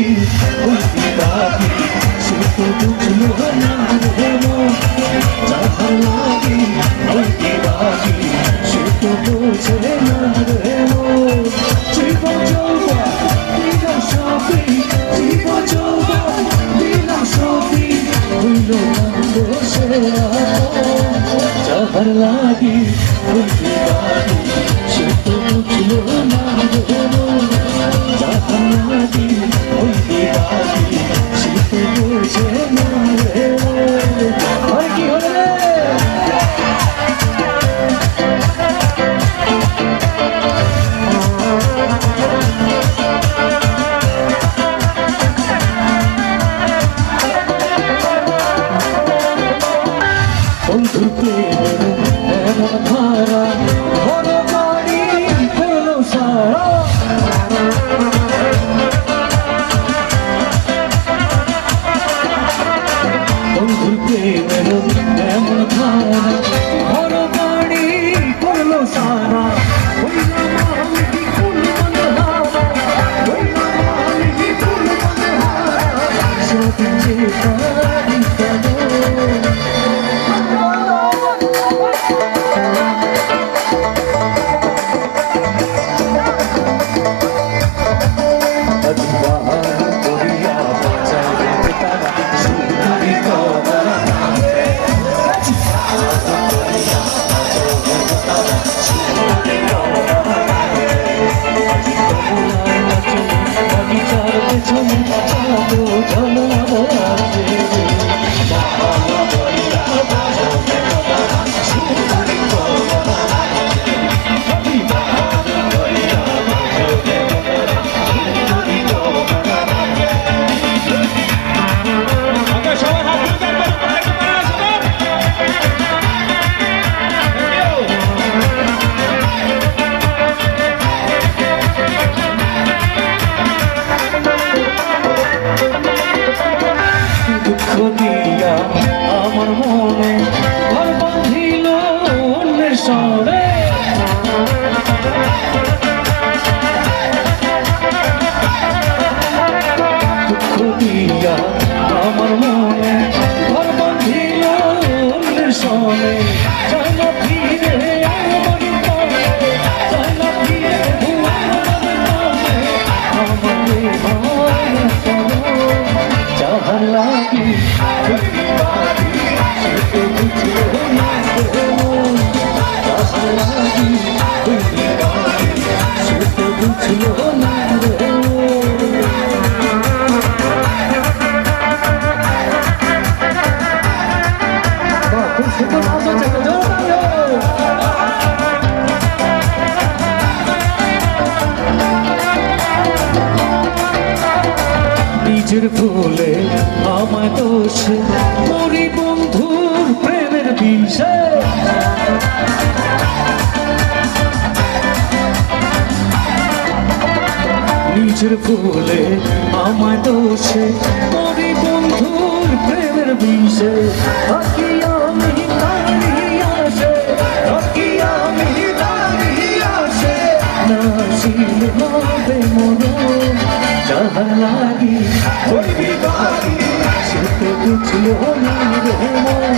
লাগি ওই দিবাকি সে তো বুঝলো না রে মন যাহার লাগি ওই দিবাকি সে তো বোঝে না রে মন জীবন যৌবন দিলাম সবই জীবন যৌবন দিলাম সবই হইল না বসে যাহার লাগি ওই দিবাকি সে তো বুঝলো না রে মন যাহার লাগি ওই দিবাকি সে তো বোঝে না রে মন কি হলো রে বন্ধু প্রেমের এমন ধারা বড় বাড়ি হলো সারা বন্ধু প্রেমের এমন ধারা বড় বাড়ি হলো সারা দিয়া আমার মনে ঘর বাঁধিল অন্যের সঙ্গে দুঃখ দিয়া আমার মনে ঘর বাঁধিল অন্যের সঙ্গে চাই না ফিরে আমার মনে চাই না ফিরে আমার যাহার লাগি নিজের ভুলে আমায় দোষে মরি বন্ধুর প্রেমের বিষে নিজের ভুলে আমায় দোষে মরি বন্ধুর প্রেমের বিষে থাকি আমি দাঁড়িয়ে আসে থাকি আমি দাঁড়িয়ে আসে নাসিল হবে মরণ যাহার লাগি ওই দিবাকি সে তো বুঝলো না রে মন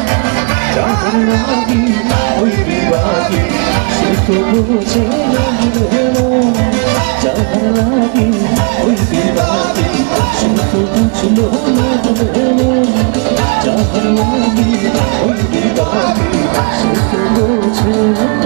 যাহার লাগি ওই দিবাকি সে তো বোঝে না রে মন যাহার লাগি ওই দিবাকি সে তো বুঝলো না রে মন যাহার লাগি ওই দিবাকি সে তো বোঝে না